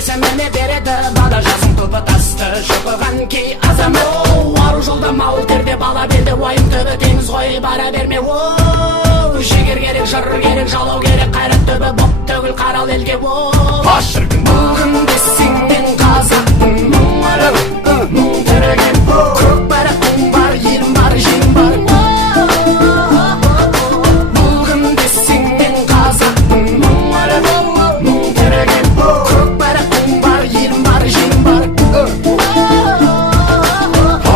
есіміме береді бала жасың түбі тасты шұқыған кей азамат ару жолда мауыл терде бала белде уайым түбі теңіз ғой бара берме оу жігер керек жыр керек жалау керек қайрат түбі боп төгіл қарал елге оу Аш шіркін бүгін сен мен қазақпын мұңырып мұң тіреген көкбарақтың бар елім бар жерім бар бүгін сен мен қазақпын мұңырып мұң тіреген көкбарақтың бар елім бар жерім бар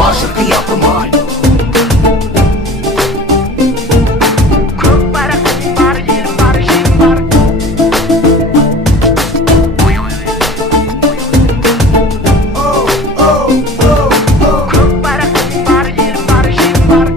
Аш шіркін япырмай көкбарақтың бар елім бар жерім бар көкбарақтың бар елім бар жерім бар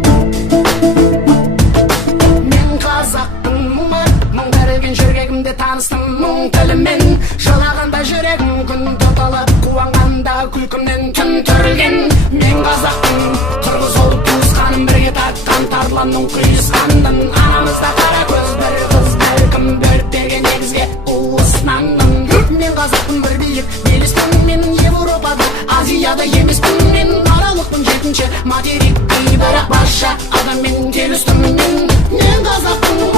мен қазақпын мұң тәрелген жүрегімде таныстым мұң тілімен жылағанда жүрегім күн тұтылып қуанғанда күлкімнен түн түрілген мен қазақпын қырғыз болып туысқаным бірге тартқан тарланның құйысқанын анамызда қара көз бір қыз бәлкім бөліп берген негізге уысынанмын мен қазақпын бір биік белеспін мен Европада Азияда емеспін мен аралықпын жетінші материк бірақ барша адаммен келістім мен қазақпын